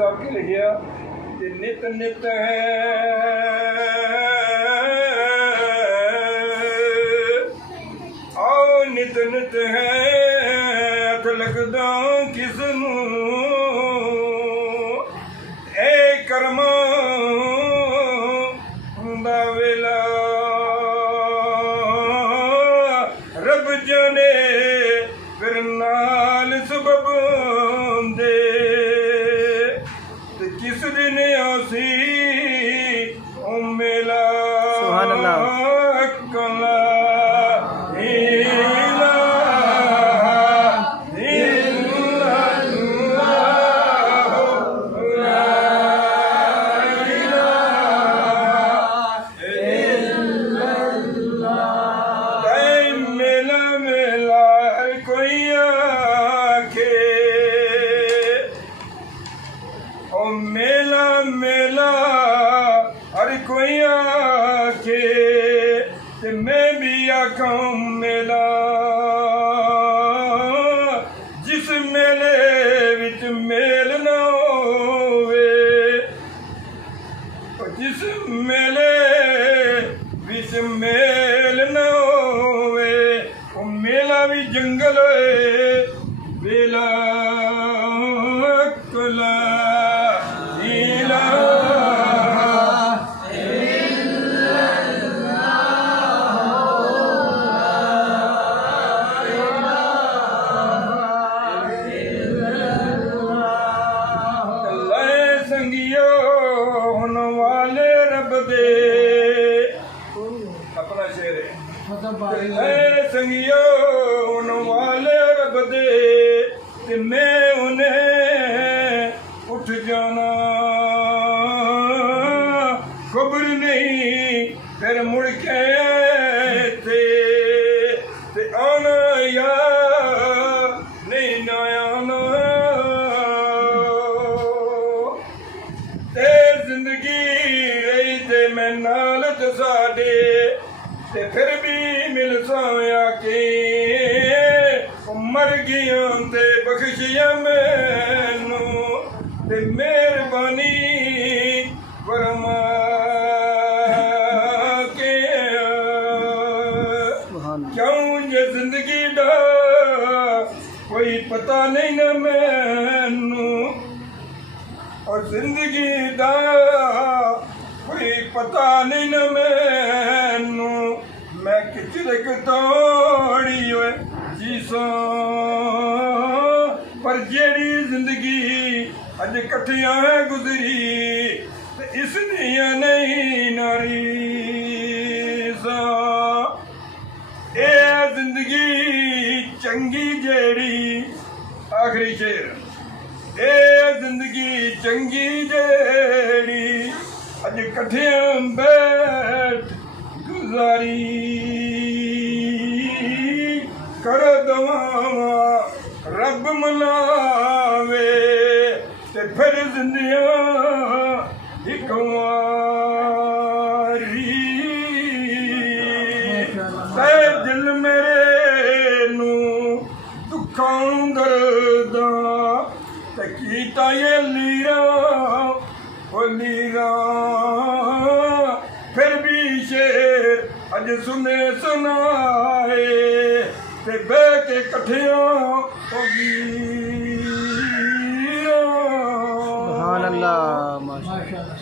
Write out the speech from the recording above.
ਸਾਹਿਬ ਕੀ ਲਿਖਿਆ ਤੇ ਨਿਤ ਨਿਤ ਹੈ ਆਓ ਨਿਤ ਨਿਤ ਹੈ ਹੱਥ ਲੱਗਦਾ ਕਿਸ ਨੂੰ ਇਹ ਕਰਮਾਂ ਦਾ ਵੇਲਾ ਰੱਬ ਜਾਣੇ ਫਿਰ ਨਾਲ ਸਬਬ ਦੇ ਤੇ ਕਿਸ ਦਿਨ ਆਸੀ ਉਹ ਮੇਲਾ ਸੁਭਾਨ ਅੱਲਾਹ ਕਲਾ मेला मेला हर कोई आखे ते मैं भी आखां मेला जिस मेले विच मेल ना होवे जिस मेले विच मेल ना होवे वो मेला भी जंगल वेला कला संगियो होने वाले रब दे अपना शेर है संगियो होने वाले रब दे ते मैं उन्हें उठ जाना खबर नहीं फिर मुड़ के ते आना या नहीं ना आना जिंदगी रही ते मैं नाल साडे ते फिर भी मिल साया के मर गया ते बख्शिया मैनू ते मेहरबानी फरमा के क्यों ये जिंदगी दा कोई पता नहीं ना मैनू और जिंदगी दा कोई पता नहीं न मैनू मैं किचरक तोड़ी होए जीसा पर जेड़ी जिंदगी अज कट्ठियां गुजरी ते इसदियां नहीं नारी सा ए जिंदगी चंगी जेड़ी आखिरी शेर ए जिंदगी चंगी जेड़ी अज कट्ठियां बैठ गुजारी कर दवावा रब मनावे ते फिर जिंदियां एक वारी ते दिल मेरे नू दुखां दर्दां ते कीता ये लीरा फिर भी शेर अज सुने सुनाए ते बह के कट्ठियां हो गई। सुभान अल्लाह माशाअल्लाह।